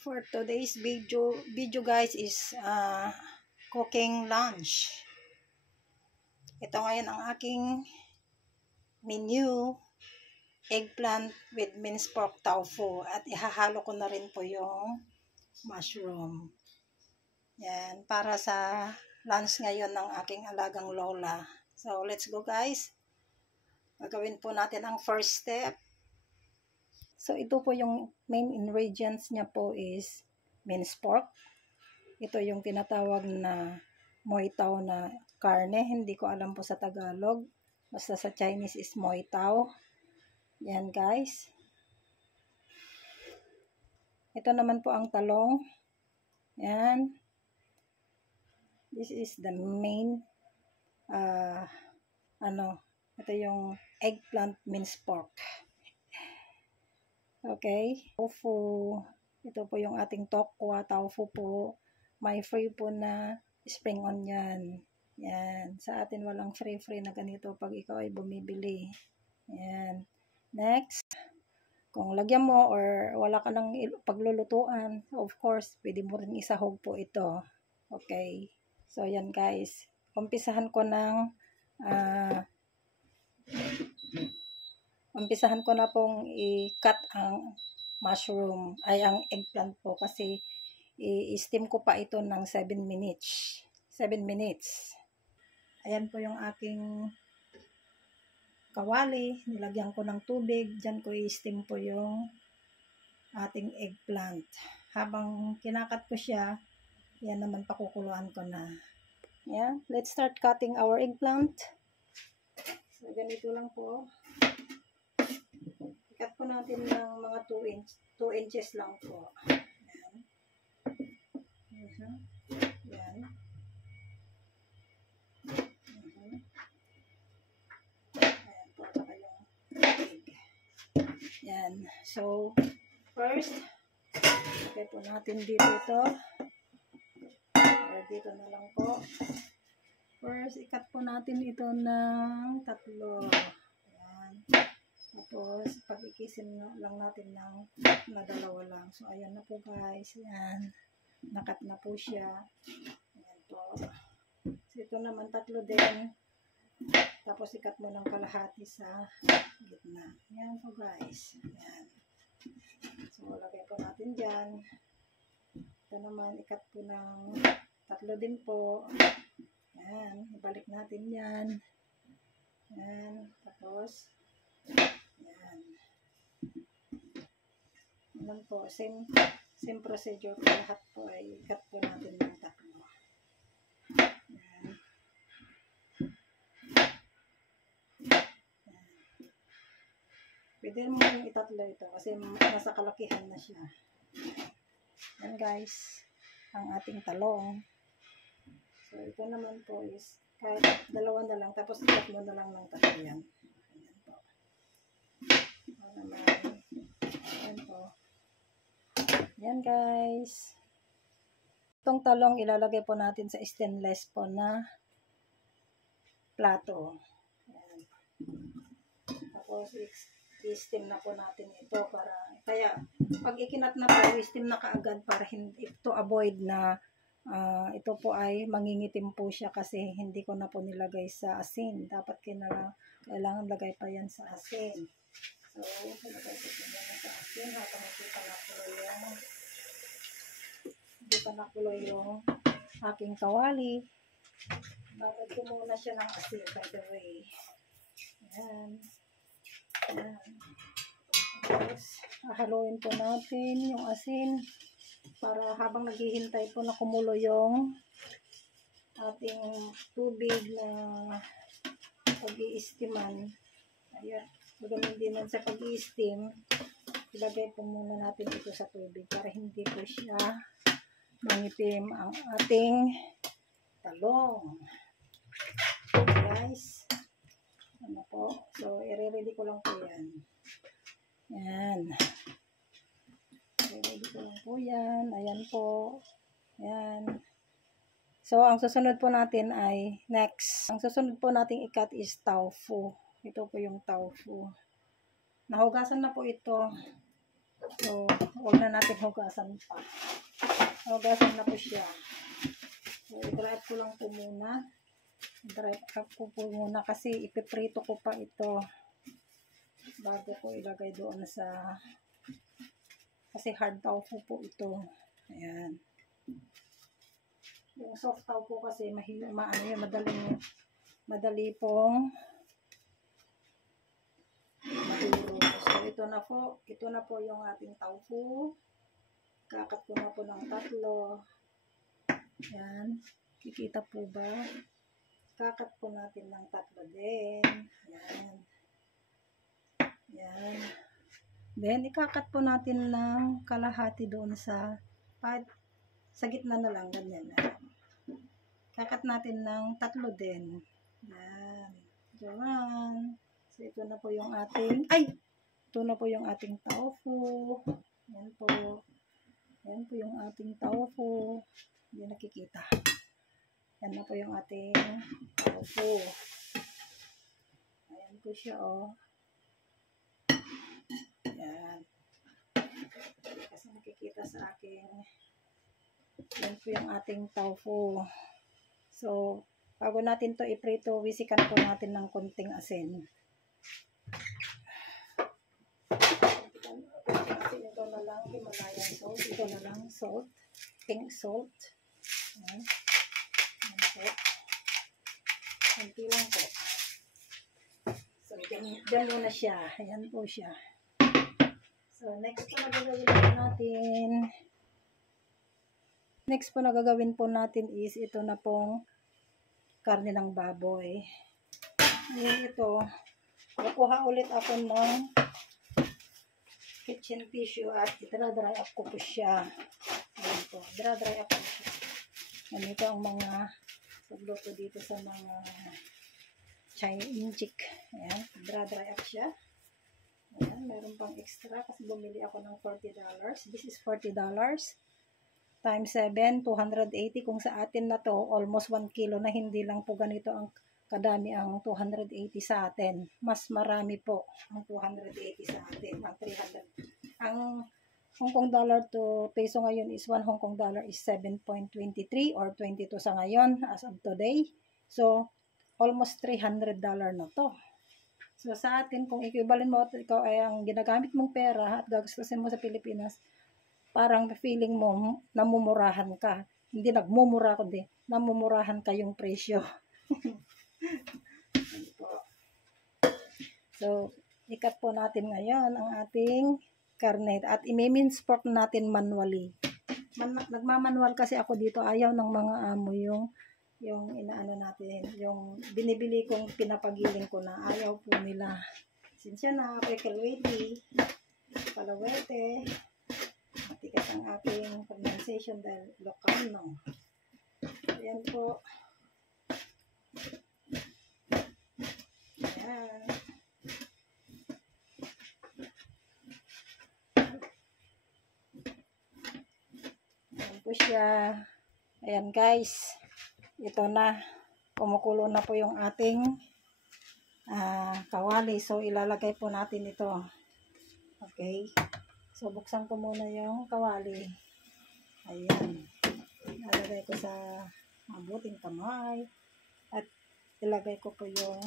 For today's video guys is cooking lunch. Ito ngayon ang aking menu, eggplant with minced pork tofu, at ihahalo ko na rin po yung mushroom. Yan, para sa lunch ngayon ng aking alagang lola. So let's go guys. Gagawin po natin ang first step. So ito po yung main ingredients niya po is minced pork. Ito yung tinatawag na moi tao na karne. Hindi ko alam po sa Tagalog. Basta sa Chinese is moi tao. Yan guys. Ito naman po ang talong. Yan. This is the main ito yung eggplant minced pork. Okay, tofu. Ito po yung ating tokwa tofu po. May free po na spring onion. Yan. Sa atin walang free na ganito pag ikaw ay bumibili. Yan. Next, kung lagyan mo or wala ka ng paglulutuan, of course, pwede mo rin isahog po ito. Okay. So, yan guys. Umpisahan ko na pong i-cut ang mushroom, ay ang eggplant po, kasi i-steam ko pa ito ng 7 minutes. 7 minutes. Ayan po yung aking kawali. Nilagyan ko ng tubig. Diyan ko i-steam po yung ating eggplant. Habang kinakat ko siya, yan naman pakukuluan ko na. Yan. Let's start cutting our eggplant. So, ganito lang po. Cut po natin ng mga 2 inches lang po. Yan. Yan. Ayan po, saka yung egg. Yan. So, first, okay po natin dito ito. Or dito na lang po. First, i-cut po natin ito ng 3. Yan. Tapos, pag-ikisin lang natin ng 2 lang. So, ayan na po guys. Yan. Nakat na po siya. Ayan po. So, ito naman 3 din. Tapos, ikat mo ng kalahati sa gitna. Ayan po guys. Ayan. So, lagay po natin dyan. Ito naman, ikat po ng 3 din po. Ayan. Ibalik natin yan. Ayan. Tapos, ayan. Ayan po. Same procedure po. Lahat po ay ikat po natin ng 3. Ayan. Pwede mo yung itatlo ito kasi nasa kalakihan na siya. Ayan guys. Ang ating talong. So, ito naman po is kahit 2 na lang. Tapos ikat mo na lang ng 3 yan. Ayan po. Ayan po. Ayan guys. Itong talong ilalagay po natin sa stainless po na plato. Ayan. Tapos i-steam na po natin ito para, kaya pag ikinat na po, i-steam na kaagad para hindi, to avoid na ito po ay mangingitim po siya kasi hindi ko na po nilagay sa asin. Dapat kailangan lagay pa yan sa asin. So, lagay ko yan sa asin habang hindi pa nakuloy yung aking kawali. Bagad ko muna siya ng asin, by the way. Ayan. Ayan. Tapos, haluin po natin yung asin para habang naghihintay po na kumulo yung ating tubig na pag-i-steaman. Ayan. Magamin din sa pag-i-steam, ilagay po muna natin ito sa tubig para hindi po siya mangitim ang ating talong. Guys, ano po? So, i-ready ko lang po yan. Yan. I-ready ko lang po yan. Ayan po. Ayan. So, ang susunod po natin ay next. Ang susunod po nating i-cut is tofu. Ito po yung tofu. Nahugasan na po ito. So, huwag na natin hugasan pa. Hugasan na po siya. So, i-dry up ko lang po muna. I-dry up ko po muna kasi ipiprito ko pa ito bago ko ilagay doon sa, kasi hard tofu po ito. Ayan. Yung soft tofu kasi madali pong maduro. So, ito na po yung ating tofu. Kakat ko na po ng 3. Yan. Kikita po ba? Kakat po natin ng 3 din. Yan. Yan. Then, ikakat po natin ng kalahati doon sa gitna na lang. Ganyan. Kakat natin ng 3 din. Yan. Diyan. So, ito na po yung ating, ito na po yung ating tofu. Yan po. Yan po yung ating tofu. Hindi nakikita. Yan na po yung ating tofu. Ayan po siya, oh. Yan. Kasi nakikita sa akin. Yan po yung ating tofu. So, bago natin to iprito, wisikan po natin ng konting asin. Ito na lang, Himalayan salt. Ito na lang, salt. Pink salt. Yan. Yan salt. Kunti lang po. So, dyan muna siya. Ayan po siya. So, next po na gagawin po natin is ito na pong karne ng baboy. Ngayon ito, kukuha ulit ako ng kitchen tissue at dry up ko po siya. Ayan po, dry up ko siya. Ganito ang mga pagluto dito sa mga Chinese. Ayan, dry up siya. Ayan, meron pang extra kasi bumili ako ng $40. This is $40 times 7, 280. Kung sa atin na to, almost 1 kilo na, hindi lang po ganito ang kadami ang 280 sa atin. Mas marami po ang 280 sa atin. Ang 300. Ang Hong Kong dollar to peso ngayon is 1 Hong Kong dollar is 7.23 or 22 sa ngayon as of today. So, almost $300 na to. So, sa atin, kung equivalent mo, ikaw ay ang ginagamit mong pera at gagastusin mo sa Pilipinas, parang feeling mo, namumurahan ka. Hindi nagmumura, kundi namumurahan ka yung presyo. So, ikat po natin ngayon ang ating karne at i-mince pork natin manually. Nagmamanual kasi ako dito, ayaw ng mga amo yung inaano natin, yung binibili kong pinapagiling ko na ayaw po nila. Sinsya na, ako'y kalawete. Matigas ang aking pronunciation dahil Ilocano. Ayan po. Ayan. Ayan po siya. Ayan guys. Ito na, kumukulo na po yung ating kawali. So, ilalagay po natin ito. Okay. So, buksan ko muna yung kawali. Ayan. Ilalagay ko sa mabuting kamay. At ilagay ko po yung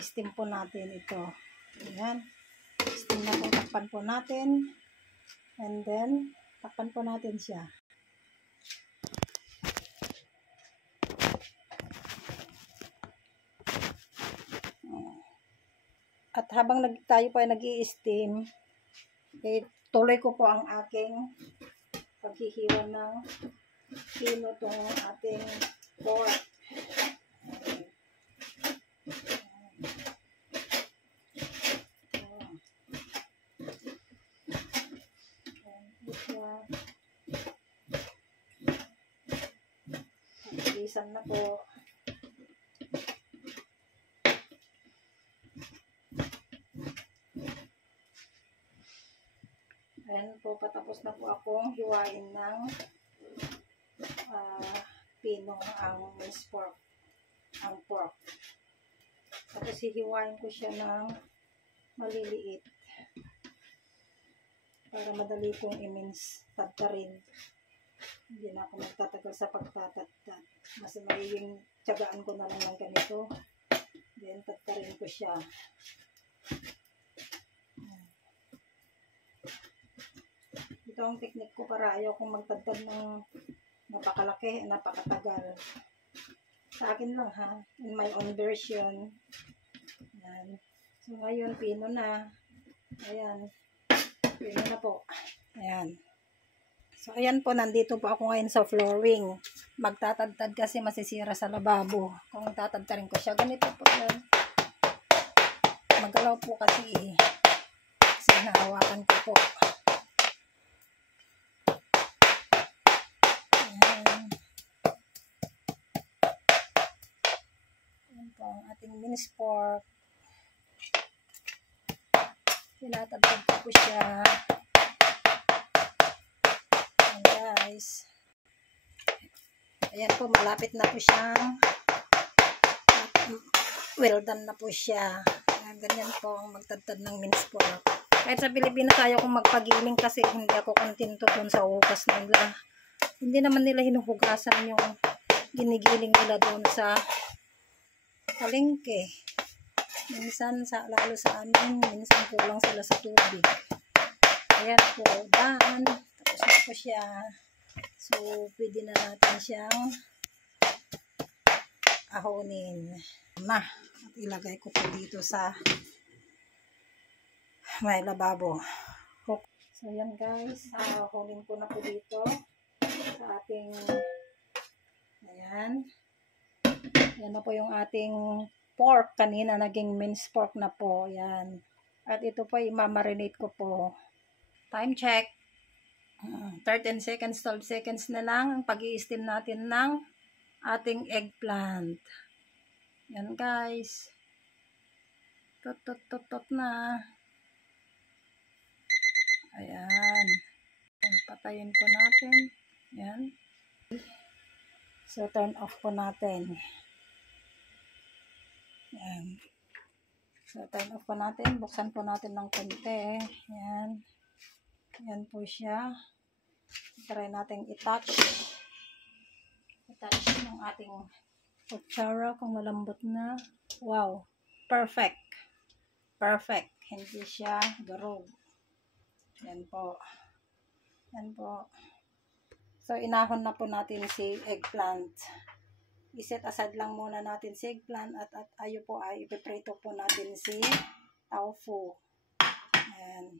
steam po natin ito. Ayan. Steam na po, takpan po natin. And then, takpan po natin siya. At habang tayo po ay nag-i-steam, tuloy ko po ang aking paghihiwa ng kino tong ating pork. Pagkisan na po. Ayan po, patapos na po akong hiwain ng pinong ang minced pork. Ang pork. Tapos hihiwain ko siya ng maliliit. para madali kong i-mince tadtarin. Hindi na ako magtatagal sa pagtatadtad. Mas magiging tiyagaan ko na lang ng ganito. Then, tadtarin ko siya. Ito ang technique ko para ayaw kong magtadtad ng napakalaki, napakatagal. Sa akin lang ha, in my own version. Yan. So ngayon, pino na. Ayan. Pino na po. Ayan. So ayan po, nandito po ako ngayon sa flooring. Magtatadtad kasi masisira sa lababo. Kung tatadtarin ko siya, ganito po yan. Magalaw po kasi kasi nahawakan ko po. Ang ating minced pork. Tinatagtag ko po siya. Ayan guys. Ayan po, malapit na po siyang well done na po siya. Ayan, ganyan po ang magtadtad ng minced pork. Kahit sa Pilipinas ayaw kong magpagiling kasi hindi ako kontento dun sa hugas nila. Hindi naman nila hinuhugasan yung ginigiling nila doon sa palengke. Minsan, lalo sa amin, minsan kulang sila sa tubig. Ayan po, daan. Tapos na po siya. So, pwede na natin siyang ahonin. At ilagay ko po dito sa may lababo. So, yan guys. Ahonin ko na po dito sa ating ayan. Yan na po yung ating pork. Kanina naging minced pork na po. Yan. At ito po, imamarinate ko po. Time check. 13 seconds, 12 seconds na lang ang pag-i-steam natin ng ating eggplant. Yan guys. Tot na. Ayan. Patayin po natin. Yan. So, turn off po natin. Yan. So, turn off po natin. Buksan po natin ng konti. Yan. Yan po siya. Try natin i-touch. I-touch ng ating kutsara kung malambot na. Wow. Perfect. Perfect. Hindi siya durog. Yan po. Yan po. So, inahon na po natin si eggplant. I-set aside lang muna natin si eggplant at ayo po ay ipiprito po natin si tofu. Ayan.